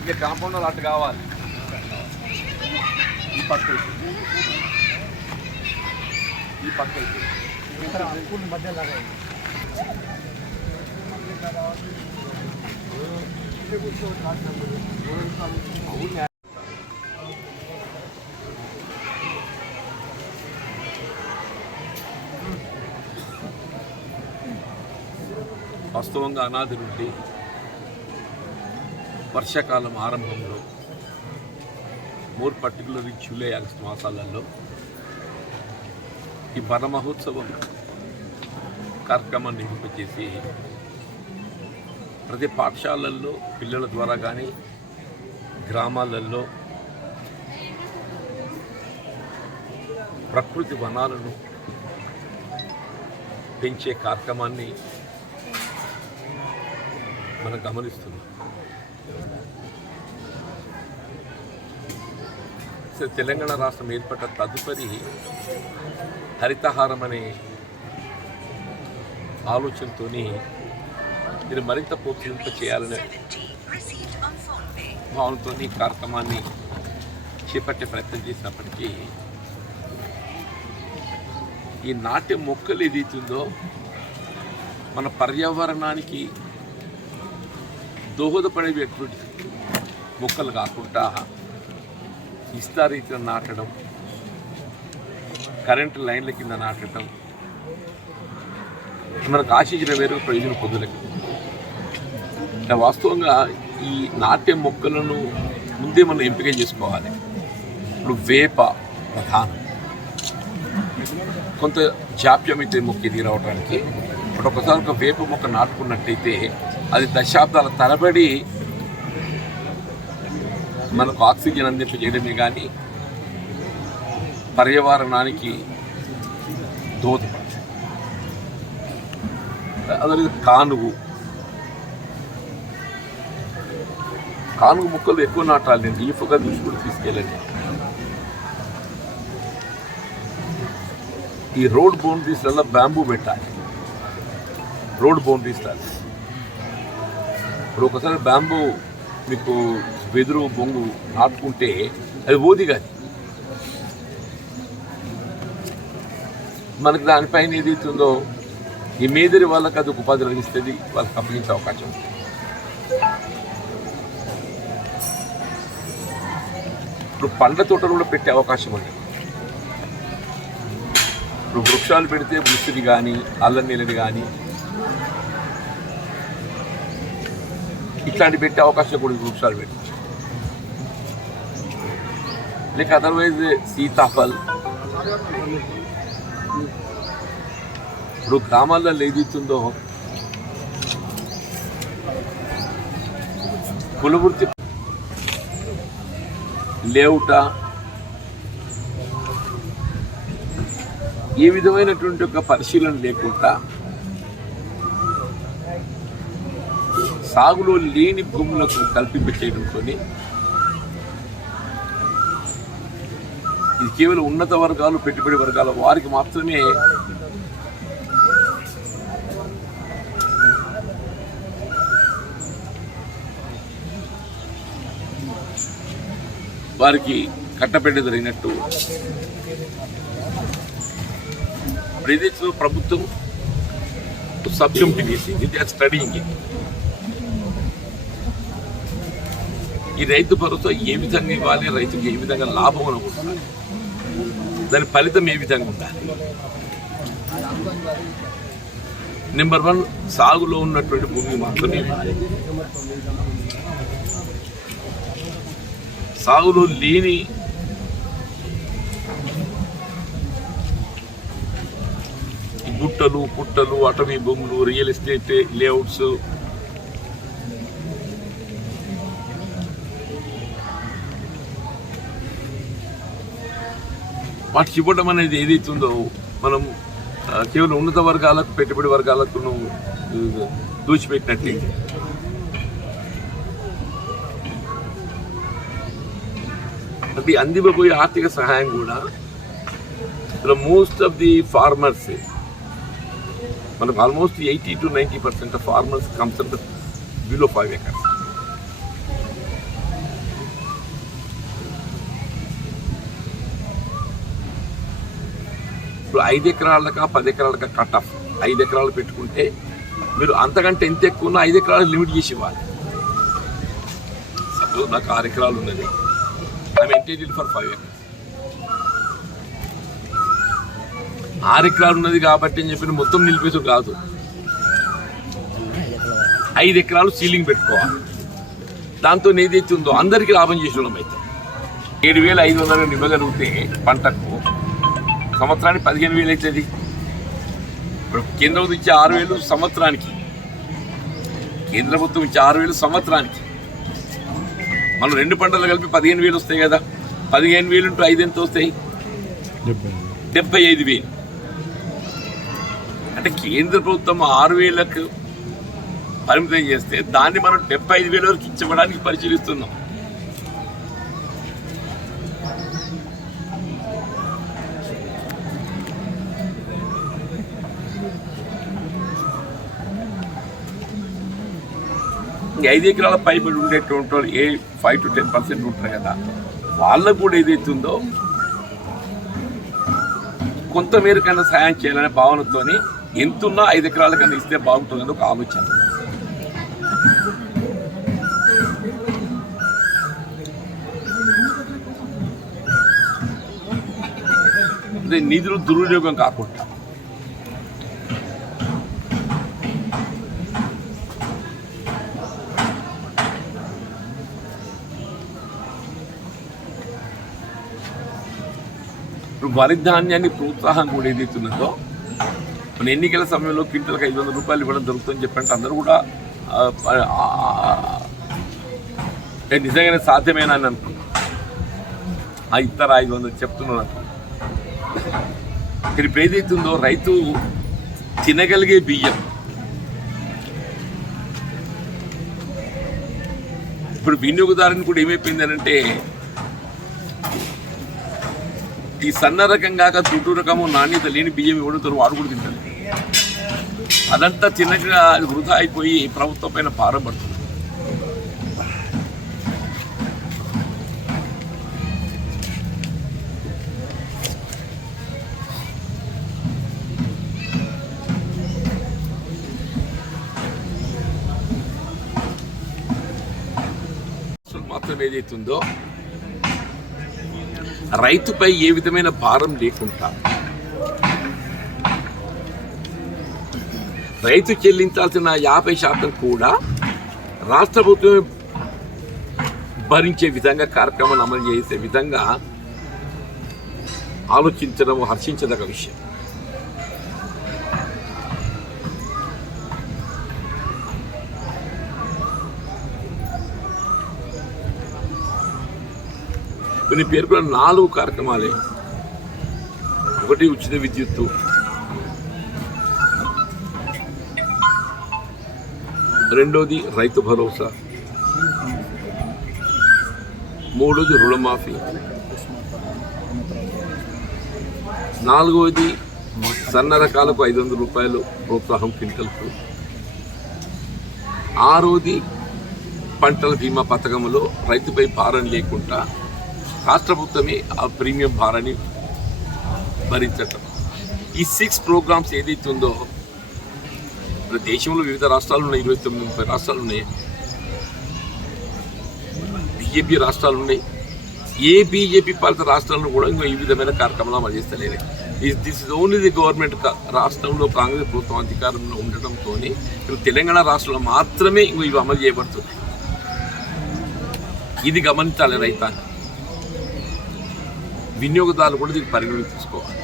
ఇంకా కాంపౌండర్ అటు కావాలి. ఈ పక్క మధ్య వాస్తవంగా అనాది నుండి వర్షాకాలం ఆరంభంలో మోర్ పర్టికులర్ జూలై ఆగస్టు మాసాలలో ఈ వన మహోత్సవం కార్యక్రమాన్ని నిర్వహించేసి ప్రతి పాఠశాలల్లో పిల్లల ద్వారా కానీ గ్రామాలలో ప్రకృతి వనాలను పెంచే కార్యక్రమాన్ని మనం గమనిస్తున్నాం. తెలంగాణ రాష్ట్రం ఏర్పడ్డ తదుపరి హరితహారం అనే ఆలోచనతో ఇది మరింత ప్రోత్సహింప చేయాలనే భావనతో ఈ కార్యక్రమాన్ని చేపట్టే ప్రయత్నం చేసినప్పటికీ ఈ నాట్య మొక్కలు ఏదైతుందో మన పర్యావరణానికి దోహదపడేటువంటి మొక్కలు కాకుండా ఇస్తారీతిలో నాటడం, కరెంటు లైన్ల కింద నాటడం మనకు ఆశించిన వేరే ప్రయోజనం పొందలేదు. వాస్తవంగా ఈ నాట్య మొక్కలను ముందే మనం ఎంపిక చేసుకోవాలి. ఇప్పుడు వేప ప్రధానం, కొంత జాప్యం అయితే మొక్క ఎదిగి రావడానికి. ఇప్పుడు ఒకసారి ఒక వేప మొక్క నాటుకున్నట్టయితే అది దశాబ్దాల తరబడి మనకు ఆక్సిజన్ అందింపజేయడమే కానీ పర్యావరణానికి దోహదపడుతుంది. అదే కానుగు మొక్కలు ఎక్కువ నాటాలి. నేను డీఫ్గా చూసి కూడా తీసుకెళ్ళండి. ఈ రోడ్ బౌండరీస్లలో బ్యాంబూ పెట్టాలి. రోడ్ బౌండరీస్ తాలి. ఇప్పుడు ఒకసారి బ్యాంబూ మీకు వెదురు బొంగు నాటుకుంటే అది ఓది కాదు. మనకు దానిపైన ఏదైతుందో ఈ మేదరి వాళ్ళకి అది ఉపాధి లభిస్తుంది, వాళ్ళకి అప్పగించే అవకాశం ఉంది. ఇప్పుడు పండ్ల తోటలు కూడా పెట్టే అవకాశం ఉంది. ఇప్పుడు వృక్షాలు పెడితే ఉసిరి కానీ అల్లం నీళ్ళని కానీ ఇట్లాంటి పెట్టే అవకాశం కూడా వృక్షాలు పెట్టి, లేక అదర్వైజ్ సీతాఫల్. ఇప్పుడు గ్రామాల్లో ఏదైతుందో కులవృత్తి లేవుట ఏ విధమైనటువంటి ఒక పరిశీలన లేకుండా సాగులో లేని భూములకు కల్పింపచేయడంతో ఇది కేవలం ఉన్నత వర్గాలు, పెట్టుబడి వర్గాల వారికి మాత్రమే వారికి కట్టబెట్ట జరిగినట్టు ప్రదేశంలో ప్రభుత్వం సబ్ కమిటీ వేసింది. They are studying it. ఈ రైతు భరోసా ఏ విధంగా ఇవ్వాలి, రైతుకి ఏ విధంగా లాభం అనుకుంటున్నారు, దాని ఫలితం ఏ విధంగా ఉండాలి. నెంబర్ 1 సాగులో ఉన్నటువంటి భూమి మాత్రమే ఇవ్వాలి. సాగులో లేని గుట్టలు, పుట్టలు, అటవీ భూములు, రియల్ ఎస్టేట్ లేఅవుట్స్, వాటికి ఇవ్వడం అనేది ఏదైతుందో మనం కేవలం ఉన్నత వర్గాలకు, పెట్టుబడి వర్గాలకు దూచిపెట్టినట్టే. అది అందిపోయే ఆర్థిక సహాయం కూడా మోస్ట్ ఆఫ్ ది ఫార్మర్స్, మనకు almost 80 to 90% of farmers comes at the below 5 acres. ఇప్పుడు 5 ఎకరాలక 10 ఎకరాలక కట్ ఆఫ్. 5 ఎకరాలు పెట్టుకుంటే మీరు అంతకంటే ఎంత ఎక్కువ ఉన్నా 5 ఎకరాలు లిమిట్ చేసి ఇవ్వాలి. సపోజ్ నాకు 6 ఎకరాలు ఉన్నది, ఐ ఎంటైటిల్ ఫర్ 5 acres. 6 ఎకరాలు ఉన్నది కాబట్టి అని చెప్పి మొత్తం నిలిపేసు కాదు, 5 ఎకరాలు సీలింగ్ పెట్టుకోవాలి. దాంతో ఏదైతే ఉందో అందరికీ లాభం చేసిన వాళ్ళం అయితే 7,500 ఇవ్వగలిగితే పంటకు సంవత్సరానికి 15,000 అవుతుంది. ఇప్పుడు కేంద్ర ప్రభుత్వం ఇచ్చే 6,000 సంవత్సరానికి, కేంద్ర ప్రభుత్వం ఇచ్చే 6,000 సంవత్సరానికి, మనం 2 పంటలు కలిపి 15,000 వస్తాయి కదా. 15,000 × 5 ఎంత వస్తాయి? 75,000. అంటే కేంద్ర ప్రభుత్వం 6,000కు పరిమితం చేస్తే దాన్ని మనం 75,000 వరకు ఇచ్చడానికి పరిశీలిస్తున్నాం. ఈ 5 ఎకరాల పైబడి ఉండేటువంటి వాళ్ళు 5 to 10% ఉంటారు కదా, వాళ్ళకు కూడా ఏదైతుందో కొంతమేరకైనా సాయం చేయాలనే భావనతో ఎంతున్నా 5 ఎకరాల కన్నా ఇస్తే బాగుంటుందని ఒక ఆలోచన. అదే నిధులు దుర్వినియోగం కాకుండా వరి ధాన్యాన్ని ప్రోత్సాహం కూడా ఏదైతున్నదో మన ఎన్నికల సమయంలో క్వింటల్కి 500 రూపాయలు ఇవ్వడం జరుగుతుందని చెప్పంటే అందరూ కూడా నిజంగానే సాధ్యమేనా అని అనుకున్నాను. ఆ ఇతర 500 చెప్తున్నాను అనుకున్నాను. ఇప్పుడు ఏదైతుందో రైతు తినగలిగే బియ్యం ఇప్పుడు వినియోగదారుని కూడా ఏమైపోయింది అంటే ఈ సన్న రకం కాక చుట్టూ రకము నాణ్యత లేని బియ్యం ఇవ్వడంతో వాడు కూడా తింటారు. అదంతా చిన్నగా వృధా అయిపోయి ప్రభుత్వం పైన భారం పడుతుంది. మాత్రం ఏదైతుందో రైతుపై ఏ విధమైన భారం లేకుండా రైతు చెల్లించాల్సిన 50% కూడా రాష్ట్ర ప్రభుత్వమే భరించే విధంగా కార్యక్రమాన్ని అమలు చేసే విధంగా ఆలోచించడం హర్షించదగ్గ విషయం. కొన్ని పేర్కొన్న 4 కార్యక్రమాలే. ఒకటి ఉచిత విద్యుత్తు, రెండోది రైతు భరోసా, మూడోది రుణమాఫీ, నాలుగోది సన్న రకాలకు 500 రూపాయలు ప్రోత్సాహం క్వింటల్కు, ఆరోది పంటల బీమా పథకంలో రైతుపై భారం లేకుండా రాష్ట్ర ప్రభుత్వమే ఆ ప్రీమియం భారాన్ని భరించటం. ఈ 6 ప్రోగ్రామ్స్ ఏదైతే ఉందో మన దేశంలో వివిధ రాష్ట్రాలు ఉన్నాయి, 29-30 రాష్ట్రాలు ఉన్నాయి, బీజేపీ రాష్ట్రాలు ఉన్నాయి. ఏ బీజేపీ పాలిత రాష్ట్రాలను కూడా ఇంకో ఈ విధమైన కార్యక్రమాలు అమలు చేస్తలేదు. This is only the government. రాష్ట్రంలో కాంగ్రెస్ ప్రభుత్వం అధికారంలో ఉండటంతో తెలంగాణ రాష్ట్రంలో మాత్రమే ఇంకో ఇవి అమలు చేయబడుతుంది. ఇది గమనించాలి రైతాంగం. వినియోగదారులు కూడా దీనికి పరిగణలోకి తీసుకోవాలి.